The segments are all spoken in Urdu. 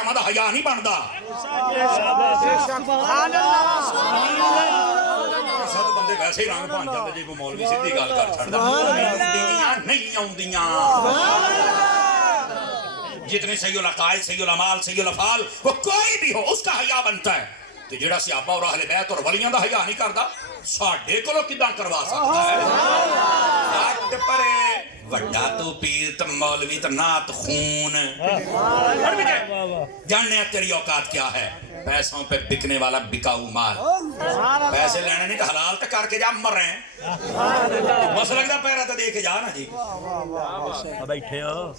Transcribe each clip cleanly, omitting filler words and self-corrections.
قیامت حیا نہیں بنتا. سب بندے ویسے ہی رنگ بن جاتے جی کوئی مولوی سیدھی گل کر چھڑدا. نہیں آؤندیاں جتنے صحیح العقائد صحیح الاعمال صحیح الافعال وہ کوئی بھی ہو اس کا حیا بنتا ہے. تو جڑا صحابہ اور اہل بیت اور ولیاں دا حیا نہیں کردا ساڈے کولوں کداں کروا سکتا ہے؟ ہٹ پرے وڈا تو پیر تو مولوی تو نات خون. جاننے تیری اوقات کیا ہے؟ پیسوں پہ بکنے والا بکاؤ مال. پیسے لینے نہیں تو حلال تو کر کے جا مر رہے ہیں. بس لگتا پیرا تو دے کے جا نا جی. بیٹھے ہو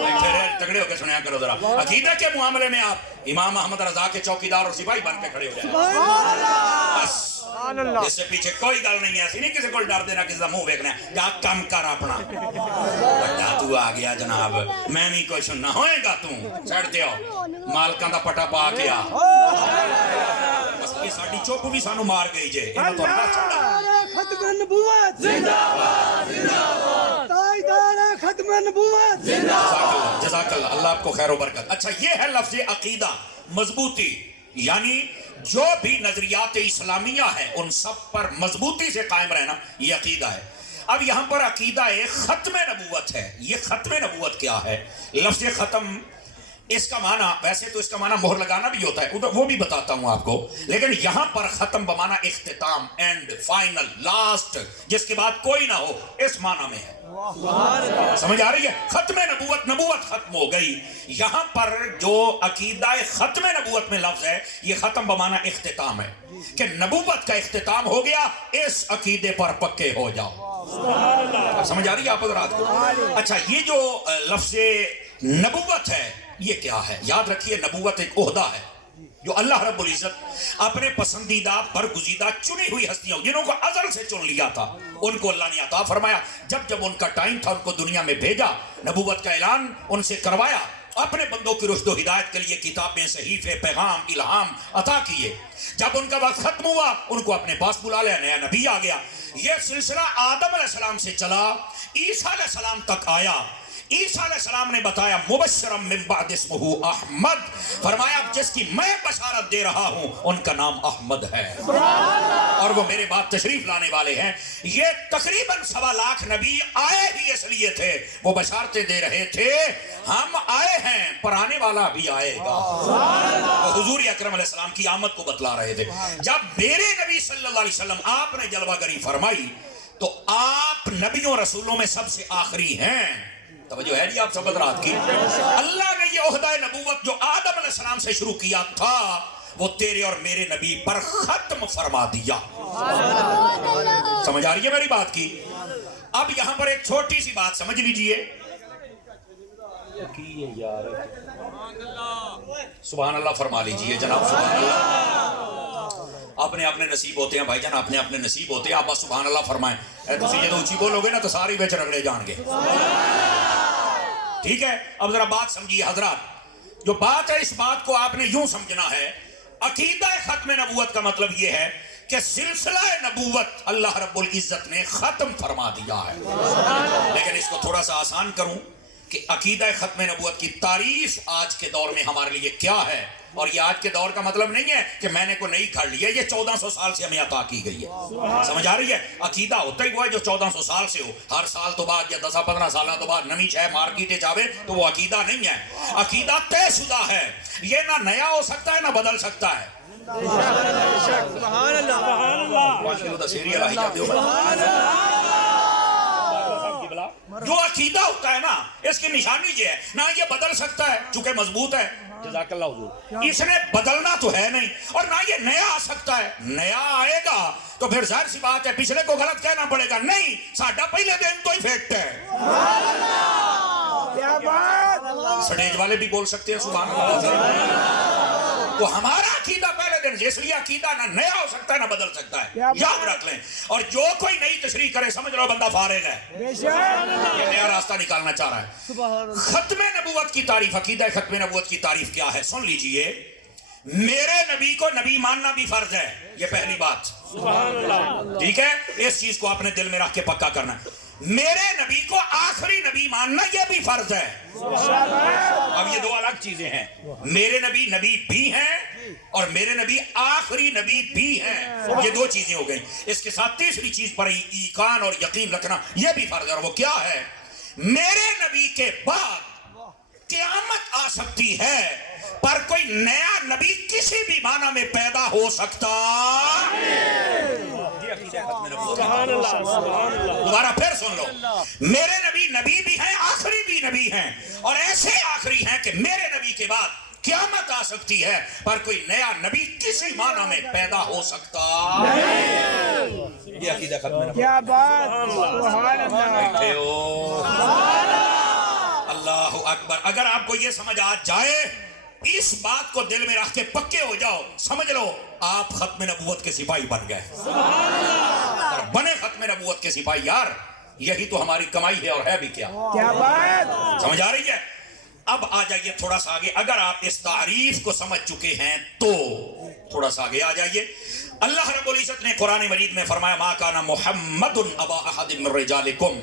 بیٹھے رہے تگڑے ہو کے سنیا کرو ذرا. عقیدہ کے معاملے میں آپ امام محمد رضا کے چوکیدار اور سپاہی بن کے کھڑے ہو جائیں. بس اس سے پیچھے کوئی گل نہیں ہے. ایسی نہیں کسی کو ڈر دینا کسی کا منہ دیکھنا ہے. جا کم کر اپنا. بڑا تو آ گیا جناب میں نہیں کوئی سننا ہوئے گا تو چڑھتے ہو مالکاں دا پٹا پا کے آ. بس یہ ساڈی چپ بھی سانو مار گئی جے. ختم نبوت زندہ باد زندہ باد تاجدار ختم نبوت زندہ باد. جزاک اللہ اللہ آپ کو خیر و برکت. اچھا یہ ہے لفظ عقیدہ مضبوطی یعنی جو بھی نظریات اسلامیہ ہیں ان سب پر مضبوطی سے قائم رہنا یہ عقیدہ ہے. اب یہاں پر عقیدہ ایک ختم نبوت ہے. یہ ختم نبوت کیا ہے؟ لفظ ختم اس کا معنی ویسے تو اس کا معنی مہر لگانا بھی ہوتا ہے وہ بھی بتاتا ہوں آپ کو. لیکن یہاں پر ختم بمانا اختتام اینڈ فائنل لاسٹ جس کے بعد کوئی نہ ہو اس معنی میں ہے. سمجھ آ رہی ہے؟ ختم نبوت نبوت ختم ہو گئی. یہاں پر جو عقیدہ ختم نبوت میں لفظ ہے یہ ختم بمانا اختتام ہے کہ نبوت کا اختتام ہو گیا اس عقیدے پر پکے ہو جاؤ. سمجھ آ رہی ہے آپ حضرات کو؟ اچھا یہ جو لفظ نبوت ہے یہ کیا ہے؟ یاد رکھیے نبوت ایک عہدہ ہے جو اللہ رب العزت اپنے پسندیدہ برگزیدہ چنی ہوئی ہستیوں جنہوں کو ازل سے چن لیا تھا ان کو اللہ نے عطا فرمایا. جب ان کا ٹائم تھا ان کو دنیا میں بھیجا نبوت کا اعلان ان سے کروایا. اپنے بندوں کی رشد و ہدایت کے لیے کتابیں صحیفے پیغام الہام عطا کیے. جب ان کا وقت ختم ہوا ان کو اپنے پاس بلا لیا. نیا نبی آ گیا. یہ سلسلہ آدم علیہ السلام سے چلا عیسیٰ علیہ السلام تک آیا. عیسیٰ علیہ السلام نے بتایا مبشرم من بعد اسمہ احمد. فرمایا جس کی میں بشارت دے رہا ہوں ان کا نام احمد ہے اور وہ میرے بعد تشریف لانے والے ہیں. یہ تقریباً 1.25 لاکھ نبی آئے ہی اس لیے تھے وہ بشارتیں دے رہے تھے ہم آئے ہیں پر آنے والا بھی آئے گا. وہ حضور اکرم علیہ السلام کی آمد کو بتلا رہے تھے. جب میرے نبی صلی اللہ علیہ وسلم آپ نے جلوہ گری فرمائی تو آپ نبیوں رسولوں میں سب سے آخری ہیں. توجہ ہے جی آپ سب حضرات کی؟ اللہ نے یہ عہدہ نبوت جو آدم علیہ السلام سے شروع کیا تھا وہ تیرے اور میرے نبی پر ختم فرما دیا. سمجھ آ رہی ہے میری بات کی؟ اب یہاں پر ایک چھوٹی سی بات سمجھ لیجئے. سبحان اللہ فرما لیجئے جناب. سبحان اللہ. اپنے نصیب ہوتے ہیں بھائی جان اپنے نصیب ہوتے ہیں. آپ بس سبحان اللہ فرمائیں. تسی جدو اونچی بولو گے نا تو ساری بچ رگڑے جان گے. ٹھیک ہے اب ذرا بات سمجھیے حضرات. جو بات ہے اس بات کو آپ نے یوں سمجھنا ہے عقیدہ ختم نبوت کا مطلب یہ ہے کہ سلسلہ نبوت اللہ رب العزت نے ختم فرما دیا ہے. لیکن اس کو تھوڑا سا آسان کروں کہ عقیدہ ختم نبوت کی تعریف آج کے دور میں ہمارے لیے کیا ہے. اور یہ آج کے دور کا مطلب نہیں ہے کہ میں نے کو نہیں گھڑ لیا. یہ 1400 سال سے ہمیں عطا کی گئی ہے. سمجھ آ رہی ہے؟ عقیدہ ہوتا ہی وہ ہے جو 1400 سال سے ہو. ہر سال تو بعد یا 10-15 سالہ تو بعد نمی چاہے مارکیٹیں جاوے تو وہ عقیدہ نہیں ہے. عقیدہ طے شدہ ہے. یہ نہ نیا ہو سکتا ہے نہ بدل سکتا ہے. سبحان اللہ جو عقیدہ ہوتا ہے نا اس کی نشانی یہ ہے نہ یہ بدل سکتا ہے چونکہ مضبوط ہے. جزاک اللہ حضور. اس نے بدلنا تو ہے نہیں اور نہ یہ نیا آ سکتا ہے. نیا آئے گا تو پھر ظاہر سی بات ہے پچھلے کو غلط کہنا پڑے گا. نہیں ساڈا پہلے دن تو ہی فیکٹ ہے. سٹیج والے بھی بول سکتے ہیں سبحان اللہ. تو ہمارا عقیدہ پہلے دن اس لیے عقیدہ نہ نیا ہو سکتا ہے نہ بدل سکتا ہے. یاد رکھ لیں. اور جو کوئی نئی تشریح کرے سمجھ لو بندہ فارغ ہے. یہ نیا راستہ نکالنا چاہ رہا ہے. ختم نبوت کی تعریف عقیدہ ختم نبوت کی تعریف کیا ہے سن لیجئے. میرے نبی کو نبی ماننا بھی فرض ہے. یہ پہلی بات. ٹھیک ہے اس چیز کو اپنے دل میں رکھ کے پکا کرنا ہے. میرے نبی کو آخری نبی ماننا یہ بھی فرض ہے. اب یہ دو الگ چیزیں ہیں. میرے نبی نبی بھی ہیں اور میرے نبی آخری نبی بھی ہیں. یہ دو چیزیں ہو گئیں. اس کے ساتھ تیسری چیز پر ایقان اور یقین رکھنا یہ بھی فرض ہے. اور وہ کیا ہے؟ میرے نبی کے بعد قیامت آ سکتی ہے پر کوئی نیا نبی کسی بھی معنی میں پیدا ہو سکتا. دوبارہ پھر سن لو. میرے نبی نبی بھی ہیں آخری بھی نبی ہیں اور ایسے آخری ہیں کہ میرے نبی کے بعد قیامت آ سکتی ہے پر کوئی نیا نبی کسی معنی میں پیدا ہو سکتا. یہ عقیدہ ختم ہے. کیا بات. سبحان اللہ. بیٹھے ہو. اللہ اکبر. اگر آپ کو یہ سمجھ آ جائے اس بات کو دل میں رکھ کے پکے ہو جاؤ, سمجھ لو آپ ختم نبوت کے سپاہی بن گئے. اور بنے ختم نبوت کے سپاہی. یار یہی تو ہماری کمائی ہے اور ہے بھی کیا. کیا بات. سمجھ آ رہی ہے؟ اب آ جائیے تھوڑا سا آگے. اگر آپ اس تعریف کو سمجھ چکے ہیں تو تھوڑا سا آگے آ جائیے. اللہ رب العزت نے قرآن مجید میں فرمایا ما کان محمد ابا احد من رجالکم.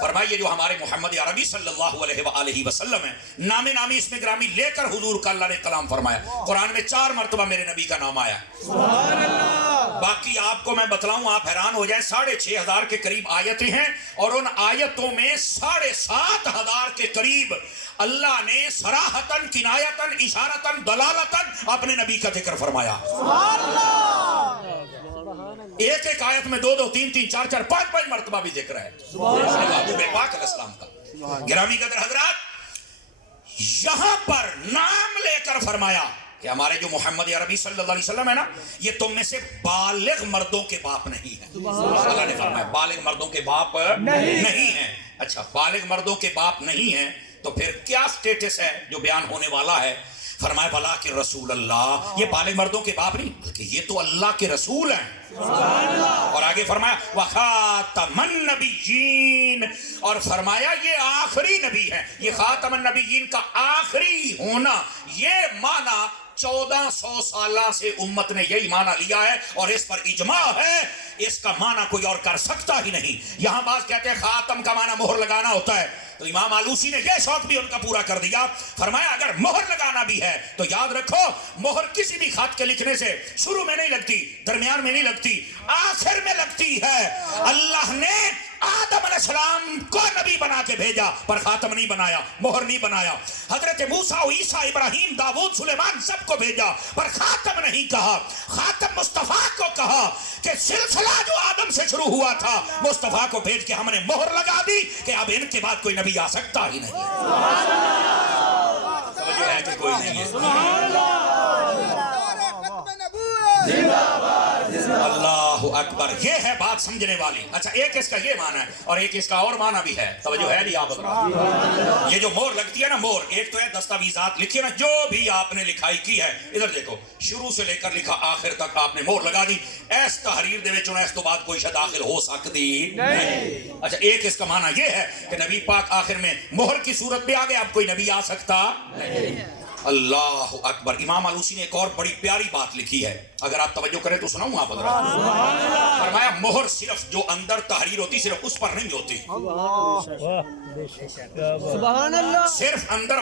فرمایا یہ جو ہمارے محمد عربی صلی اللہ علیہ وآلہ وسلم ہے, نام نامی اس میں گرامی لے کر حضور کا اللہ نے کلام فرمایا. قرآن میں 4 مرتبہ میرے نبی کا نام آیا. سبحان اللہ. باقی آپ کو میں بتلاؤں آپ حیران ہو جائیں. 6,500 کے قریب آیتیں ہیں اور ان آیتوں میں 7,500 کے قریب اللہ نے صراحتاً کنایتاً اشارتاً دلالتاً اپنے نبی کا ذکر فرمایا. ایک ایک آیت میں 2 2 3 3 4 4 5 5 مرتبہ بھی ذکر ہے محبوب پاک علیہ السلام کا. گرامی قدر حضرات, یہاں پر نام لے کر فرمایا کہ ہمارے جو محمد عربی صلی اللہ علیہ وسلم ہے نا, یہ تم میں سے بالغ مردوں کے باپ نہیں ہے. اللہ نے فرمایا بالغ مردوں کے باپ نہیں ہیں. اچھا بالغ مردوں کے باپ نہیں ہیں تو پھر کیا سٹیٹس ہے جو بیان ہونے والا ہے؟ فرمایا بلا کہ رسول اللہ, یہ بالغ مردوں کے باپ نہیں بلکہ یہ تو اللہ کے رسول ہیں. اور آگے فرمایا وخاتم النبیین, اور فرمایا یہ آخری نبی ہے. یہ خاتم النبیین کا آخری ہونا یہ معنی 1400 سالہ سے امت نے یہی معنی لیا ہے اور اس پر اجماع ہے. اس کا معنی کوئی اور کر سکتا ہی نہیں. یہاں بعض کہتے ہیں خاتم کا معنی مہر لگانا ہوتا ہے, تو امام آلوسی نے یہ شوق بھی ان کا پورا کر دیا. فرمایا اگر مہر لگانا بھی ہے تو یاد رکھو مہر کسی بھی خط کے لکھنے سے شروع میں نہیں لگتی, درمیان میں نہیں لگتی, آخر میں لگتی ہے. اللہ نے آدم علیہ السلام کو نبی بنا کے بھیجا پر خاتم نہیں بنایا, مہر نہیں بنایا. حضرت موسیٰ عیسیٰ ابراہیم داؤد سلیمان سب کو بھیجا پر خاتم نہیں کہا. خاتم مصطفیٰ کو کہا کہ سلسلہ جو آدم سے شروع ہوا تھا مصطفیٰ کو بھیج کے ہم نے مہر لگا دی کہ اب ان کے بعد کوئی نبی آ سکتا ہی نہیں. توجہ ہے کہ کوئی نہیں ہے. اللہ اکبر. یہ ہے بات سمجھنے والی. اچھا ایک اس کا یہ معنی ہے اور ایک اس کا اور معنی بھی ہے. توجہ ہے نہیں آپ اگر یہ جو مہر لگتی ہے نا, مہر ایک تو ہے دستاویزات لکھی ہے نا, جو بھی آپ نے لکھائی کی ہے ادھر دیکھو شروع سے لے کر لکھا آخر تک آپ نے مہر لگا دی. ایس تحریر دے وچوں اس تو بعد کوئی شے داخل ہو سکتی نہیں. اچھا ایک اس کا معنی یہ ہے کہ نبی پاک آخر میں مہر کی صورت میں آ گئے, اب کوئی نبی آ سکتا نہیں. اللہ اکبر. امام آلوسی نے ایک اور بڑی پیاری بات لکھی ہے, اگر آپ توجہ کریں تو سناؤں آپ حضرات. فرمایا مہر صرف جو اندر تحریر ہوتی صرف اس پر نہیں ہوتی, سبحان اللہ. صرف اندر